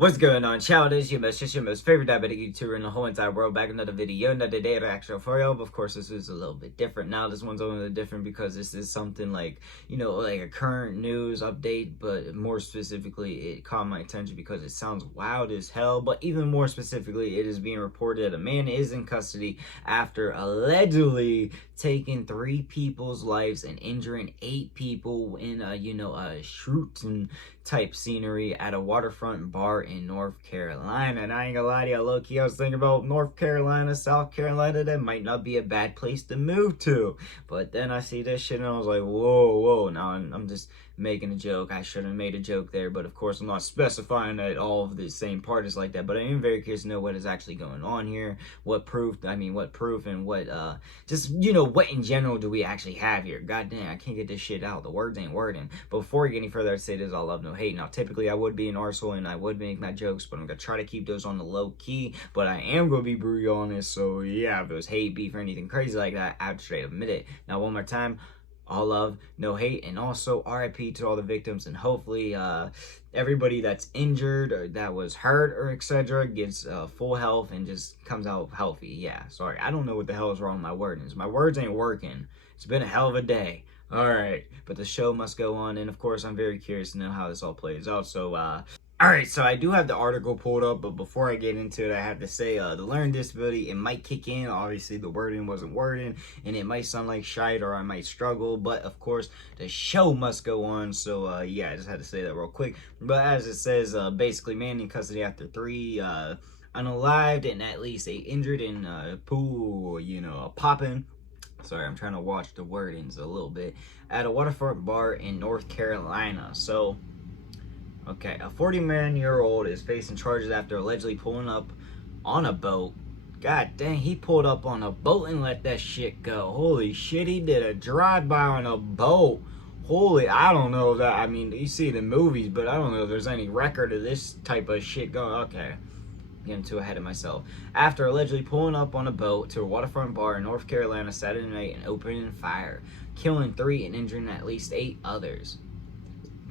What's going on, child? It's your most favorite diabetic YouTuber in the whole entire world. Back another video, another day of action for you. But of course, this is a little bit different now. This one's a little bit different because this is something like, like a current news update. But more specifically, it caught my attention because it sounds wild as hell. But even more specifically, it is being reported that a man is in custody after allegedly taking 3 people's lives and injuring 8 people in a shooting type scenery at a waterfront bar in North Carolina. And I ain't gonna lie to you, low-key, I was thinking about North Carolina, South Carolina. That might not be a bad place to move to. But then I see this shit and I was like, whoa. Now I'm just making a joke. I should have made a joke there, but of course I'm not specifying that all of the same part is like that. But I am very curious to know what is actually going on here. What proof and what what in general do we actually have here? God damn, I can't get this shit out. The words ain't wording. But before we get any further, I'd say this: all love, no hate. Now, typically I would be an arsehole and I would make my jokes, but I'm gonna try to keep those on the low key. But I am gonna be brutally honest. So yeah, if it was hate, beef, or anything crazy like that, I'd straight admit it. Now, one more time: all love, no hate, and also RIP to all the victims, and hopefully everybody that's injured or that was hurt or etc. gets full health and just comes out healthy. Yeah, sorry, I don't know what the hell is wrong with my wordings. My words ain't working. It's been a hell of a day. All right, but the show must go on, and of course I'm very curious to know how this all plays out. So alright, so I do have the article pulled up, but before I get into it, I have to say the learning disability, it might kick in. Obviously, the wording wasn't wording, and it might sound like shite, or I might struggle, but of course, the show must go on. So yeah, I just had to say that real quick. But as it says, basically, man in custody after 3 unalived and at least 8 injured in pool, popping. Sorry, I'm trying to watch the wordings a little bit. At a waterfront bar in North Carolina. So, okay, a 41-year-old is facing charges after allegedly pulling up on a boat. God dang, he pulled up on a boat and let that shit go. Holy shit, he did a drive-by on a boat. Holy, I don't know that, I mean, you see the movies, but I don't know if there's any record of this type of shit going. Okay, getting too ahead of myself. After allegedly pulling up on a boat to a waterfront bar in North Carolina Saturday night and opening fire, killing 3 and injuring at least 8 others.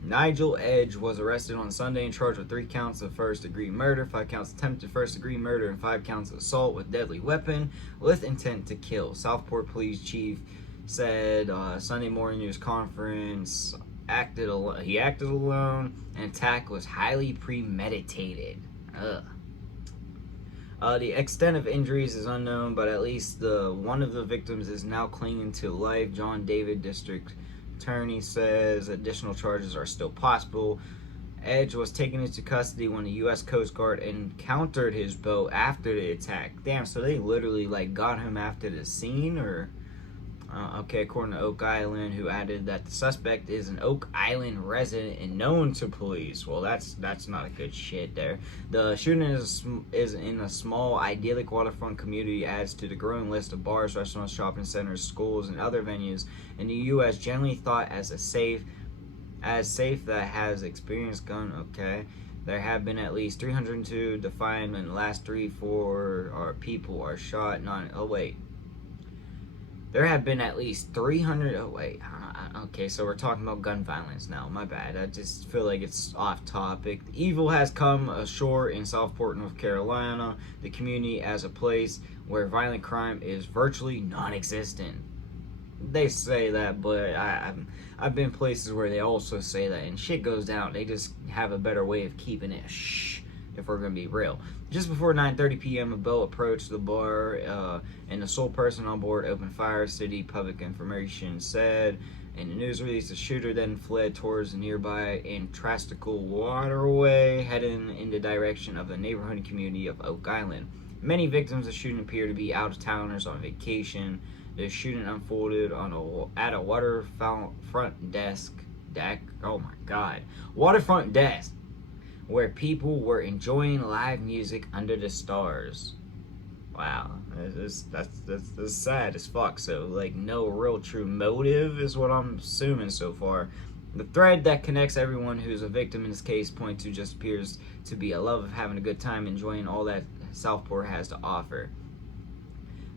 Nigel Edge was arrested on Sunday and charged with 3 counts of first-degree murder, 5 counts of attempted first-degree murder, and 5 counts of assault with deadly weapon with intent to kill. Southport Police Chief said Sunday morning news conference he acted alone, and attack was highly premeditated. Ugh. The extent of injuries is unknown, but at least one of the victims is now clinging to life. John David, District Attorney, says additional charges are still possible. Edge was taken into custody when the U.S. Coast Guard encountered his boat after the attack. Damn, so they literally got him after the scene, or? Okay, according to Oak Island, who added that the suspect is an Oak Island resident and known to police. Well, that's not a good shit there. The shooting is in a small, idyllic waterfront community, adds to the growing list of bars, restaurants, shopping centers, schools, and other venues in the U.S. generally thought as safe that has experienced gun. Okay. There have been at least 302 defined in the last 4 people are shot. There have been at least 300. Okay, so we're talking about gun violence now. My bad. I just feel like it's off topic. Evil has come ashore in Southport, North Carolina, the community as a place where violent crime is virtually non-existent. They say that, but I've been places where they also say that, and shit goes down. They just have a better way of keeping it shh, if we're gonna be real. Just before 9:30 p.m., a boat approached the bar, and the sole person on board opened fire, city public information said. In the news release, the shooter then fled towards the nearby Intrastical Waterway, heading in the direction of the neighborhood community of Oak Island. Many victims of the shooting appear to be out-of-towners on vacation. The shooting unfolded at a waterfront deck. Oh my God, waterfront desk, where people were enjoying live music under the stars. Wow, that's sad as fuck. So, no real true motive is what I'm assuming so far. The thread that connects everyone who's a victim in this case point to just appears to be a love of having a good time, enjoying all that Southport has to offer.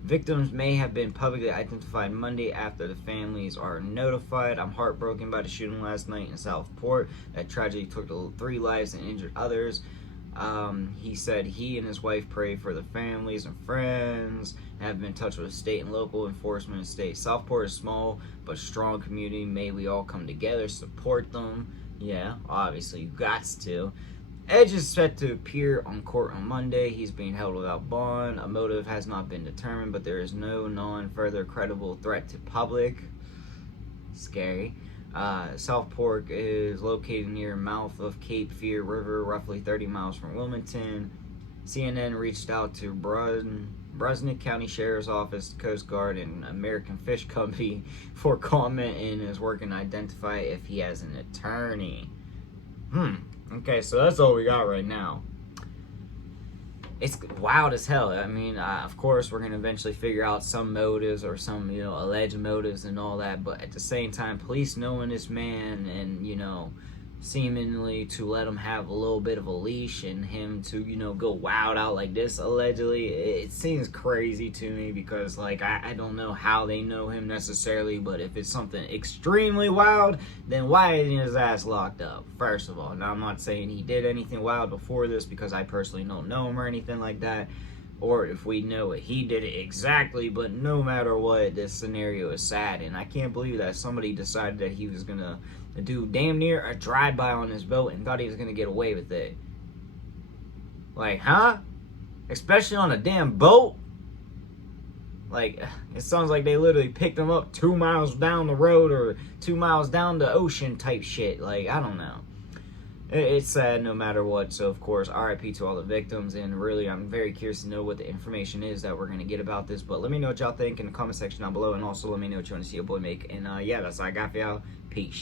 Victims may have been publicly identified Monday after the families are notified. I'm heartbroken by the shooting last night in Southport that tragedy took 3 lives and injured others. He said he and his wife pray for the families and friends, have been in touch with state and local enforcement and state. Southport is small but strong community. May we all come together, support them. Yeah, obviously, you got to. Edge is set to appear on court on Monday. He's being held without bond. A motive has not been determined, but there is no further credible threat to public. Scary. Southport is located near mouth of Cape Fear River, roughly 30 miles from Wilmington. CNN reached out to Brusnick County Sheriff's Office, Coast Guard, and American Fish Company for comment and is working to identify if he has an attorney. Okay, so that's all we got right now. It's wild as hell. I mean, of course, we're going to eventually figure out some motives or some, alleged motives and all that. But at the same time, police knowing this man and, seemingly to let him have a little bit of a leash and him to, go wild out like this, allegedly, it seems crazy to me because, I don't know how they know him necessarily, but if it's something extremely wild, then why isn't his ass locked up, first of all? Now, I'm not saying he did anything wild before this because I personally don't know him or anything like that, or if we know it, he did it exactly, but no matter what, this scenario is sad, and I can't believe that somebody decided that he was gonna do damn near a drive-by on his boat and thought he was gonna get away with it. Huh? Especially on a damn boat? It sounds like they literally picked him up 2 miles down the road or 2 miles down the ocean type shit. I don't know. It's sad no matter what, so of course, RIP to all the victims, and really, I'm very curious to know what the information is that we're going to get about this, but let me know what y'all think in the comment section down below, and also let me know what you want to see your boy make, and yeah, that's all I got for y'all. Peace.